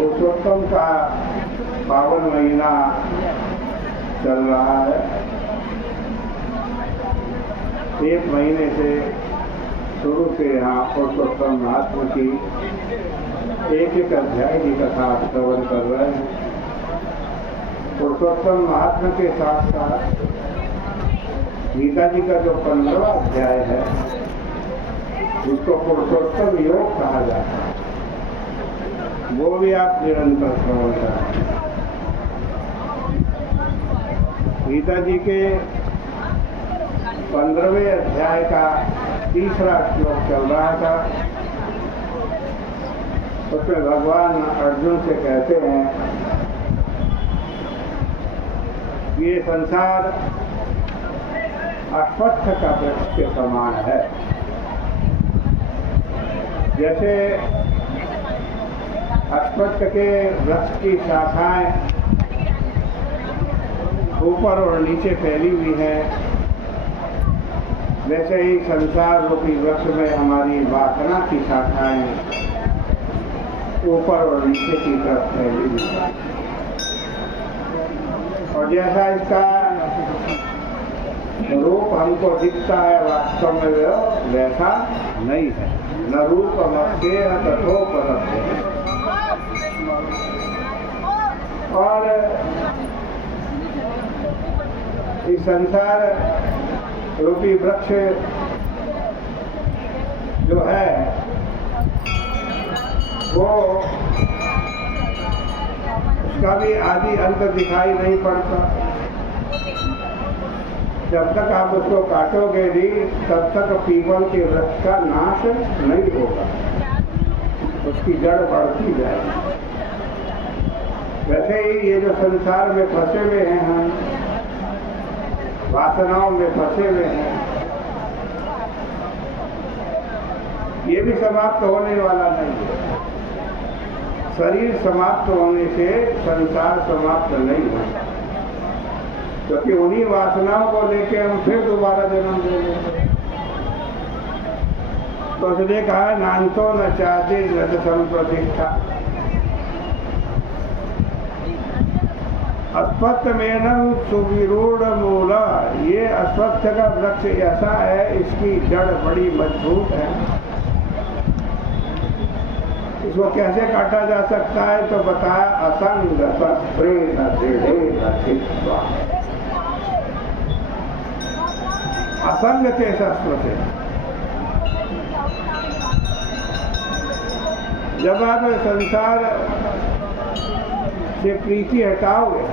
पुरुषोत्तम का पावन महीना चल रहा है। एक महीने से शुरू से यहाँ पुरुषोत्तम महात्मा की एक एक अध्याय की कथा श्रवण कर रहे हैं। पुरुषोत्तम महात्मा के साथ साथ गीता जी का जो 15वां अध्याय है जिसको पुरुषोत्तम योग कहा जाता है, वो भी आप निरंतर श्रवण करें। गीता जी के 15वें अध्याय का तीसरा श्लोक चल रहा था। उसमें भगवान अर्जुन से कहते हैं ये संसार अश्वत्थ का वृक्ष के समान है। जैसे अश्वत्थ के वृक्ष की शाखाएं ऊपर और नीचे फैली हुई हैं, वैसे ही संसार रूपी वृक्ष में हमारी वासना की शाखाएं ऊपर और नीचे की तरफ फैली हुई है। और जैसा इसका रूप हमको दिखता है, वास्तव में वैसा नहीं है। न रूप मस्ते तथोपलब्धे। और इस संसार रूपी वृक्ष जो है वो उसका भी आदि अंत दिखाई नहीं पड़ता। जब तक आप उसको काटोगे नहीं तब तक पीपल के वृक्ष का नाश नहीं होगा, उसकी जड़ बढ़ती जाएगी। वैसे ही ये जो संसार में फंसे हुए हैं, हम वासनाओं में फंसे हुए हैं, ये भी समाप्त होने वाला नहीं है। शरीर समाप्त होने से संसार समाप्त नहीं होगा, क्योंकि उन्हीं वासनाओं को लेके हम फिर दोबारा जन्म ले लेंगे। तो उसने कहा नान्तो न चाहते न संप्रतिष्ठा। अश्वत्थ मेनम सुविरूढ़ मूला। ये अश्वत्थ का वृक्ष ऐसा है, इसकी जड़ बड़ी मजबूत है। इसको कैसे काटा जा सकता है तो बताया असंग सस्प्रेण दृढ़ेन चित्वा। असंग के शस्त्र से जब आप संसार से प्रीति हटाओगे,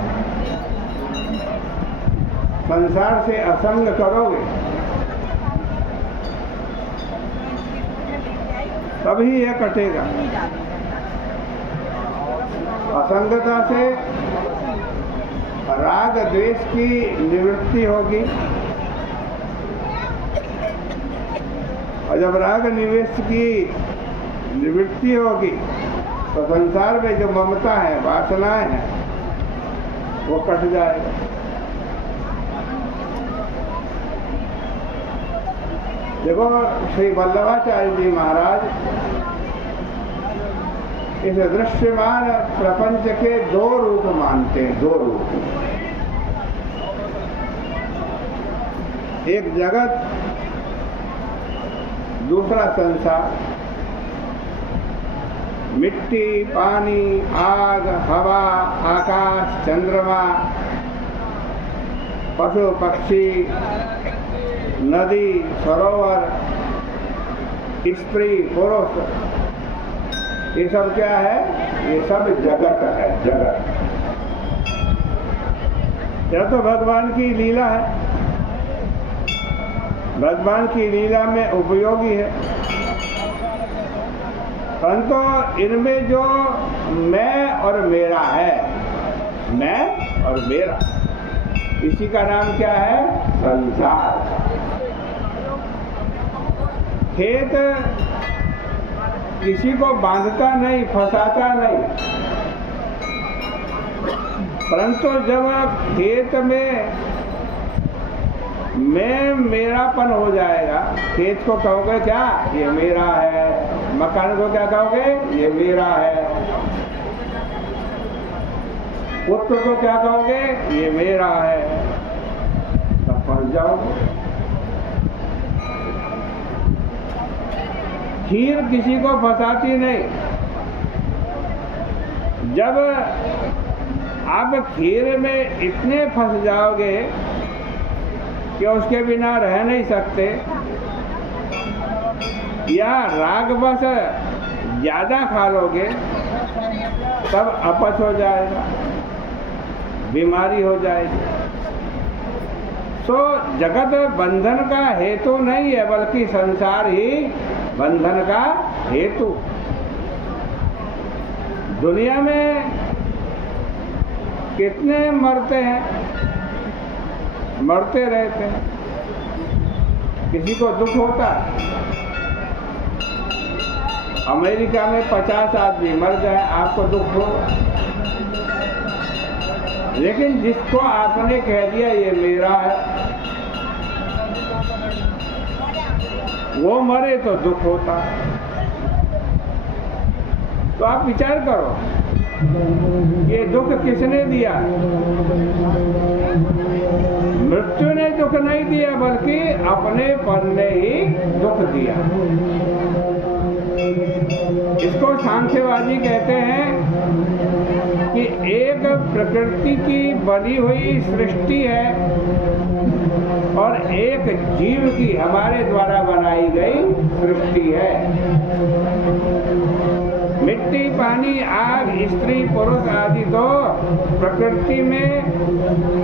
संसार से असंग करोगे, तभी यह कटेगा। असंगता से राग द्वेष की निवृत्ति होगी, और जब राग द्वेष की निवृत्ति होगी तो संसार में जो ममता है, वासनाएं हैं, वो कट जाएगा। देखो श्री वल्लभाचार्य जी महाराज इस दृश्यमान प्रपंच के दो रूप मानते हैं, दो रूप। एक जगत, दूसरा संसार। मिट्टी, पानी, आग, हवा, आकाश, चंद्रमा, पशु पक्षी, नदी, सरोवर, स्त्री पुरुष, ये सब क्या है? ये सब जगत है, जगत। यह तो भगवान की लीला है, भगवान की लीला में उपयोगी है। परंतु इनमें जो मैं और मेरा है, मैं और मेरा, इसी का नाम क्या है? संसार। खेत किसी को बांधता नहीं, फंसाता नहीं, परंतु जब खेत में मैं मेरापन हो जाएगा, खेत को कहोगे क्या? ये मेरा है। मकान को क्या कहोगे? ये मेरा है। पुत्र को क्या कहोगे? ये मेरा है, तब फंस जाओगे। खीर किसी को फंसाती नहीं। जब आप खीर में इतने फंस जाओगे कि उसके बिना रह नहीं सकते, या राग बस ज्यादा खा लोगे, तब अपच हो जाएगा, बीमारी हो जाएगी। तो जगत बंधन का हेतु नहीं है, बल्कि संसार ही बंधन का हेतु। दुनिया में कितने मरते हैं, मरते रहते हैं, किसी को दुख होता है। अमेरिका में 50 आदमी मर जाए, आपको दुख होगा। लेकिन जिसको आपने कह दिया ये मेरा है, वो मरे तो दुख होता। तो आप विचार करो, ये दुख किसने दिया? मृत्यु ने दुख नहीं दिया, बल्कि अपने पर ने ही दुख दिया। इसको सांख्यवादी कहते हैं कि एक प्रकृति की बनी हुई सृष्टि है और एक जीव की हमारे द्वारा बनाई गई सृष्टि है। मिट्टी, पानी, आग, स्त्री, पुरुष आदि तो प्रकृति में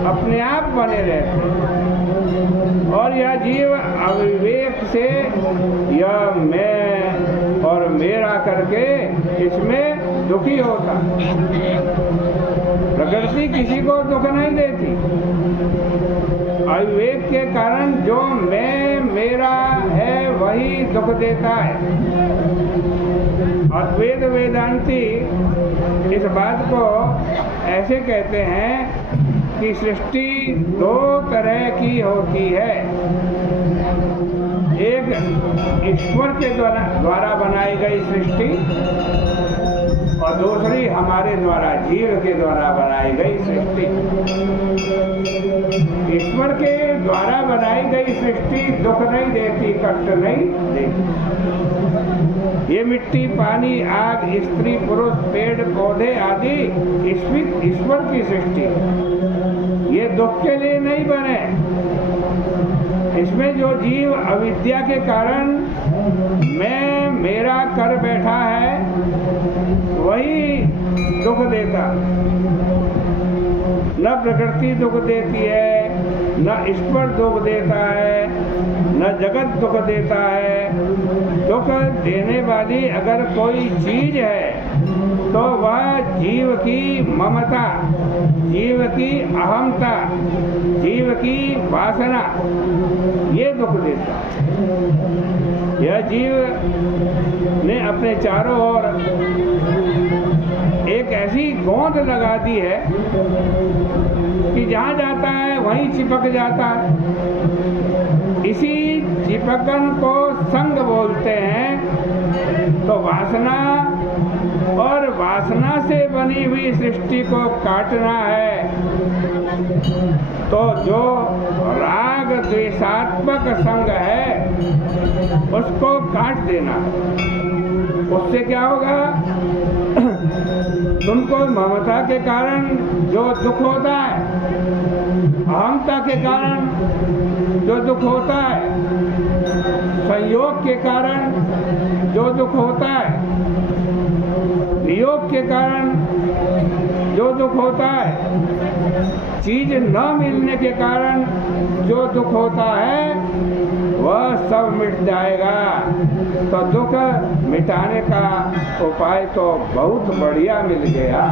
अपने आप बने रहते हैं, और यह जीव अविवेक से यह मैं और मेरा करके इसमें दुखी होता। प्रकृति किसी को दुख नहीं देती। अविवेक के कारण जो मैं मेरा है वही दुख देता है। अद्वैत वेदांती इस बात को ऐसे कहते हैं कि सृष्टि दो तरह की होती है। एक ईश्वर के द्वारा बनाई गई सृष्टि, और दूसरी हमारे द्वारा, जीव के द्वारा बनाई गई सृष्टि। ईश्वर के द्वारा बनाई गई सृष्टि दुख नहीं देती, कष्ट नहीं देती। ये मिट्टी, पानी, आग, स्त्री, पुरुष, पेड़ पौधे आदि ईश्वर की सृष्टि, ये दुख के लिए नहीं बने। इसमें जो जीव अविद्या के कारण मैं मेरा कर बैठा है, वही दुख देता। न प्रकृति दुख देती है, न ईश्वर दुख देता है, न जगत दुख देता है। दुख देने वाली अगर कोई चीज है तो वह जीव की ममता, जीव की अहमता, जीव की वासना, ये दुख देता। यह जीव ने अपने चारों ओर एक ऐसी गोंद लगा दी है कि जहाँ जाता है वहीं चिपक जाता है। इसी चिपकन को संग बोलते हैं। तो वासना और वासना से बनी हुई सृष्टि को काटना है तो जो राग द्वेषात्मक संग है उसको काट देना। उससे क्या होगा? तुमको ममता के कारण जो दुख होता है, अहमता के कारण जो दुख होता है, संयोग के कारण जो दुख होता है, वियोग के कारण जो दुख होता है, चीज न मिलने के कारण जो दुख होता है, वह सब मिट जाएगा। तो दुख मिटाने का उपाय तो बहुत बढ़िया मिल गया।